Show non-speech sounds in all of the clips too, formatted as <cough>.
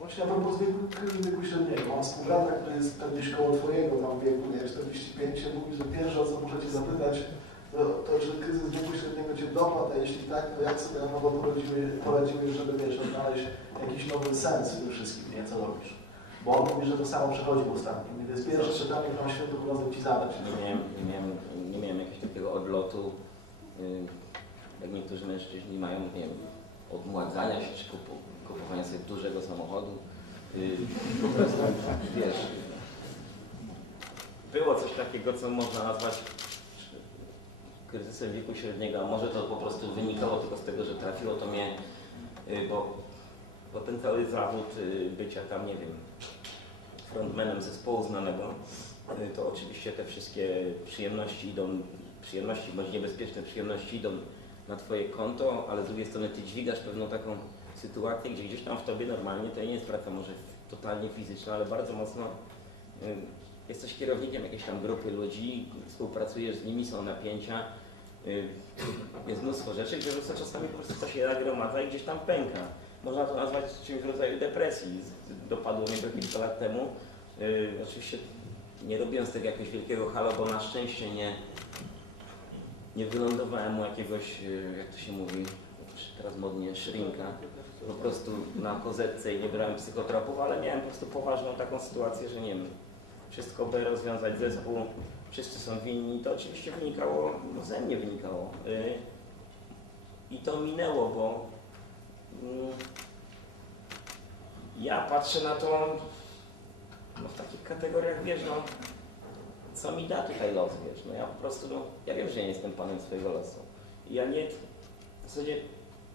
Właśnie a propos wieku, wieku średniego, mam współbrata, który jest pewnie koło twojego tam wieku, nie 45, się mówi, że pierwsze o co muszę cię zapytać, to, to czy kryzys wieku średniego cię dopadł, a jeśli tak, to jak sobie na nowo poradziłeś, żeby wiesz, odnaleźć jakiś nowy sens w tym wszystkim, nie, co robisz? Bo on mówi, że to samo przechodził ostatnio. I to jest pierwsze pytanie, które mam świętą razem ci zadać. Nie miałem, nie miałem, nie miałem jakiegoś takiego odlotu, jak niektórzy mężczyźni mają, nie wiem, odmładzania się czy kupu, kupowania sobie dużego samochodu. Po prostu, wiesz, było coś takiego, co można nazwać kryzysem wieku średniego, a może to po prostu wynikało tylko z tego, że trafiło to mnie, y, bo, bo ten cały zawód y, bycia tam, nie wiem, frontmanem zespołu znanego, y, to oczywiście te wszystkie przyjemności idą, przyjemności bądź niebezpieczne przyjemności idą na Twoje konto, ale z drugiej strony Ty dźwigasz pewną taką sytuację, gdzie gdzieś tam w Tobie normalnie to nie jest praca może totalnie fizyczna, ale bardzo mocno y, jesteś kierownikiem jakiejś tam grupy ludzi, współpracujesz z nimi, są napięcia, y, jest mnóstwo rzeczy, gdzie czasami po prostu to się nagromadza i gdzieś tam pęka. Można to nazwać czymś w rodzaju depresji. Dopadło mnie to kilka lat temu. Yy, oczywiście nie robiłem z tego jakiegoś wielkiego halo, bo na szczęście nie, nie wylądowałem u jakiegoś, jak to się mówi, teraz modnie, szrinka. Po prostu na kozetce i nie brałem psychotropów, ale miałem po prostu poważną taką sytuację, że nie wiem, wszystko by rozwiązać zespół, wszyscy są winni. To oczywiście wynikało, no ze mnie wynikało. Yy, I to minęło, bo mm, ja patrzę na to no, w takich kategoriach, wiesz, no, co mi da tutaj los, wiesz, no ja po prostu, no, ja wiem, że nie jestem panem swojego losu. Ja nie, w zasadzie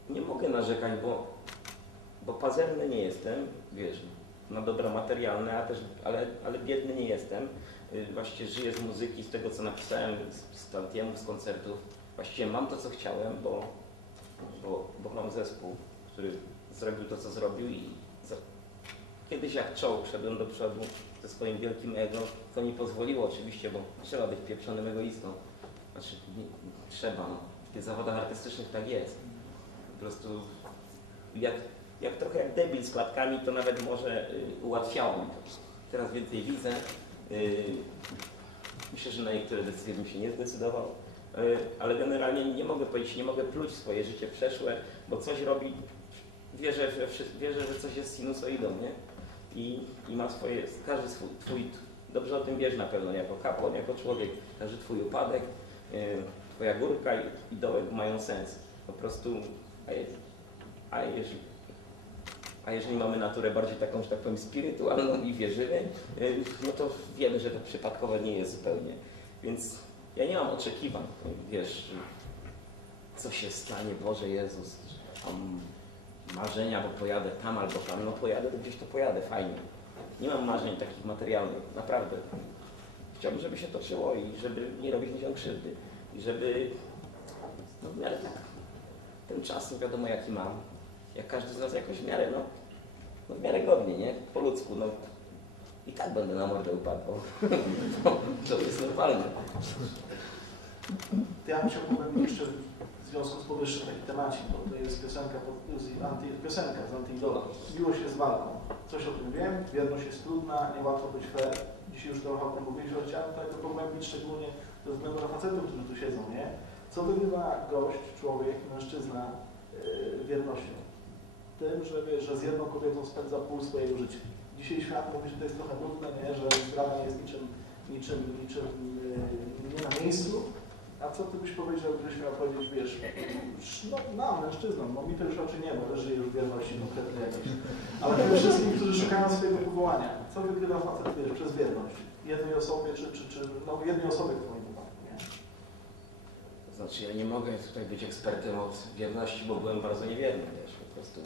nie mogę narzekać, bo, bo pazerny nie jestem, wiesz, na dobra materialne, a też, ale, ale biedny nie jestem. Y, Właściwie żyję z muzyki, z tego, co napisałem, z, z tantiemów, z koncertów. Właściwie mam to, co chciałem, bo, bo, bo mam zespół, który zrobił to, co zrobił i za... kiedyś jak czołg szedłem do przodu ze swoim wielkim ego, to mi pozwoliło oczywiście, bo trzeba być pieprzonym egoistą. Znaczy, nie, trzeba, no. w tych zawodach artystycznych tak jest. Po prostu jak, jak trochę jak debil z klatkami, to nawet może y, ułatwiało mi to. Teraz więcej widzę. Y, myślę, że na niektóre decyzje bym się nie zdecydował. Y, ale generalnie nie mogę powiedzieć, nie mogę pluć swoje życie przeszłe, bo coś robi, wierzę, że, wierzę, że coś jest sinusoidą, nie? I, i ma swoje, każdy swój, twój, dobrze o tym wiesz na pewno, jako kapłan, jako człowiek, każdy twój upadek, y, twoja górka i, i dołek mają sens. Po prostu, a, je, a jeżeli a jeżeli mamy naturę bardziej taką, że tak powiem, spirytualną i wierzymy, y, no to wiemy, że to przypadkowe nie jest zupełnie. Więc ja nie mam oczekiwań, wiesz, co się stanie, Boże Jezus, mam marzenia, bo pojadę tam albo tam, no pojadę, to gdzieś to pojadę, fajnie. Nie mam marzeń takich materialnych, naprawdę. Chciałbym, żeby się toczyło i żeby nie robić ludziom krzywdy. I żeby, no w miarę tak, ten czas, nie wiadomo jaki mam, jak każdy z nas jakoś w miarę, no, no w miarę godnie, nie? Po ludzku, no. I tak będę na mordę upadał. <laughs> to jest normalne. Ja bym chciał pogłębić jeszcze w związku z powyższym taki temacik, bo to jest piosenka, z anty, piosenka z Antidola. Miłość jest walką. Coś o tym wiem, wierność jest trudna, niełatwo być fair. Dzisiaj już trochę o tym ale chciałem tutaj to pogłębić szczególnie ze względu na facetów, którzy tu siedzą, nie? Co wygrywa gość, człowiek, mężczyzna yy, wiernością? Tym, że wiesz, że z jedną kobietą spędza pół swojego życia. Dzisiaj świat mówi, że to jest trochę nudne, nie? że nie jest niczym, niczym, niczym yy, nie na miejscu. A co ty byś powiedział, gdybyś miał powiedzieć, wiesz, no nam, mężczyznom, no mi to już oczy nie też żyję już w wierności konkretnej jakiejś. Ale przede wszystkim, którzy szukają swojego powołania. Co wygrywa facet, wiesz, przez wierność? Jednej osobie, czy, czy, czy no jednej osobie w twoim wypadku, nie? To znaczy, ja nie mogę tutaj być ekspertem od wierności, bo byłem bardzo niewierny, wiesz, po prostu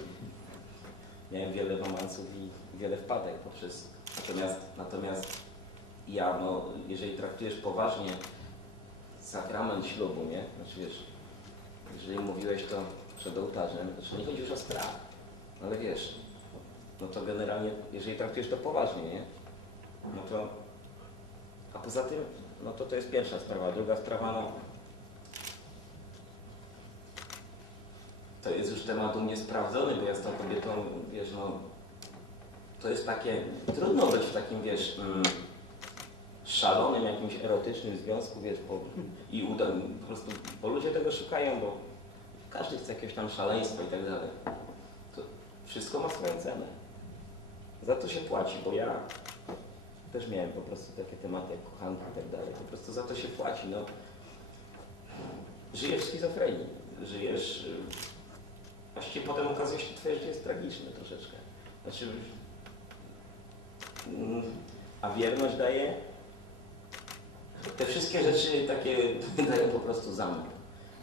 miałem wiele romansów i wiele wpadek poprzez, natomiast, natomiast ja, no, jeżeli traktujesz poważnie sakrament ślubu, nie, znaczy wiesz, jeżeli mówiłeś to przed ołtarzem, to nie chodzi już o strach, ale wiesz, no to generalnie, jeżeli traktujesz to poważnie, nie, no to, a poza tym, no to to jest pierwsza sprawa, druga sprawa, no, to jest już temat u mnie sprawdzony, bo ja z tą kobietą, wiesz, no, to jest takie, trudno być w takim, wiesz, mm, szalonym, jakimś erotycznym związku, wiesz, bo, i uda, po prostu, bo ludzie tego szukają, bo każdy chce jakiegoś tam szaleństwa i tak dalej. To wszystko ma swoją cenę. Za to się płaci, bo ja też miałem po prostu takie tematy jak kochanki i tak dalej. Po prostu za to się płaci. No, żyjesz w schizofrenii. Żyjesz... Właściwie potem okazuje się, że twoje życie jest tragiczne troszeczkę. Znaczy... mm, A wierność daje... Te wszystkie rzeczy takie <laughs> dają po prostu zamęt.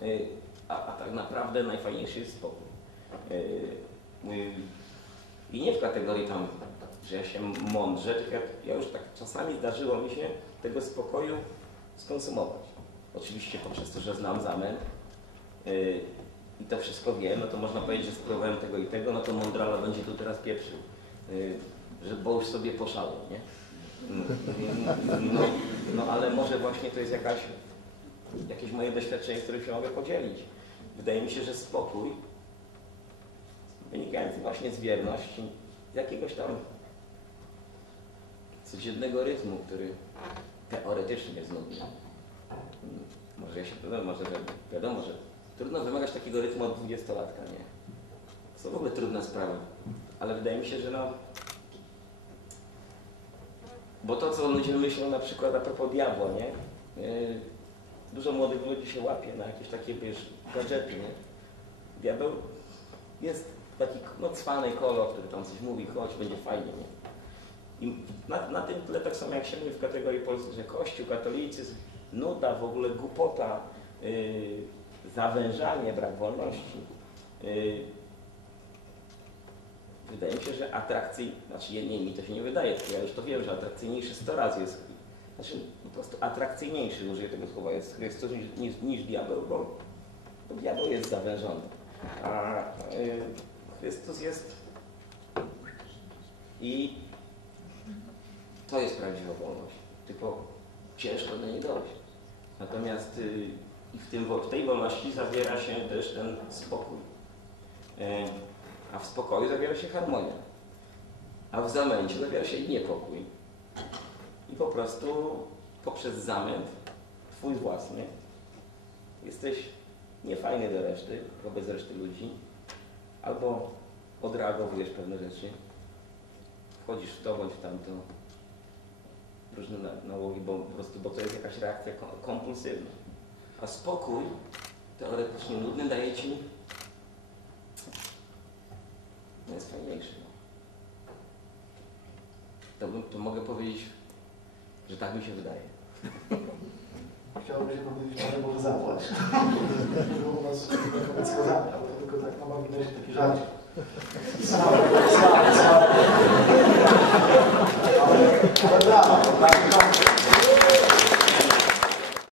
Y, A, a tak naprawdę najfajniejszy jest spokój. Y, y, I nie w kategorii tam, że ja się mądrze, tylko ja, ja już tak czasami zdarzyło mi się tego spokoju skonsumować. Oczywiście poprzez to, że znam zamęt i to wszystko wiem, no to można powiedzieć, że spróbowałem tego i tego, no to mądrala będzie tu teraz pieprzył, yy, że bo już sobie poszalał, nie? Mm, No, no ale może właśnie to jest jakaś, jakieś moje doświadczenie, którym się mogę podzielić. Wydaje mi się, że spokój wynikający właśnie z wierności, z jakiegoś tam codziennego rytmu, który teoretycznie jest nudny. Może ja się no, może wi- wiadomo, że trudno wymagać takiego rytmu od dwudziestolatka, nie? To w ogóle trudne sprawy. Ale wydaje mi się, że no. Bo to, co ludzie myślą na przykład a propos diabła, nie? Yy, Dużo młodych ludzi się łapie na jakieś takie, wiesz, gadżety, nie? Diabeł jest taki no, cwany kolor, który tam coś mówi, chodź, będzie fajnie, nie? I na, na tym tle tak samo jak się mówi w kategorii Polski, że Kościół, katolicyzm, nuda, w ogóle głupota, yy, zawężanie, brak wolności. Yy, wydaje mi się, że atrakcyjny, znaczy nie, mi to się nie wydaje, ja już to wiem, że atrakcyjniejszy 100 razy jest, znaczy po prostu atrakcyjniejszy, użyję tego słowa, jest Chrystus niż, niż, niż diabeł, bo, bo diabeł jest zawężony, a yy, Chrystus jest i to jest prawdziwa wolność. Tylko ciężko do niej dojść. Natomiast y, i w, tym, w tej wolności zawiera się też ten spokój. E, a w spokoju zawiera się harmonia. A w zamęcie zawiera się niepokój. I po prostu poprzez zamęt, twój własny, jesteś niefajny do reszty, wobec reszty ludzi, albo odreagowujesz pewne rzeczy, wchodzisz w to bądź w tamto, różne na- nałogi, bo po prostu, bo to jest jakaś reakcja kom- kompulsywna. A spokój, teoretycznie nudny, daje ci, no jest fajniejszy. No. To, bym, to mogę powiedzieć, że tak mi się wydaje. Chciałbym się powiedzieć, ale może zapłać. Było u nas wskazane, ale to tylko tak na marginesie taki żarcie. Słabe, słabe, słabe. Ale, ale tak, tak.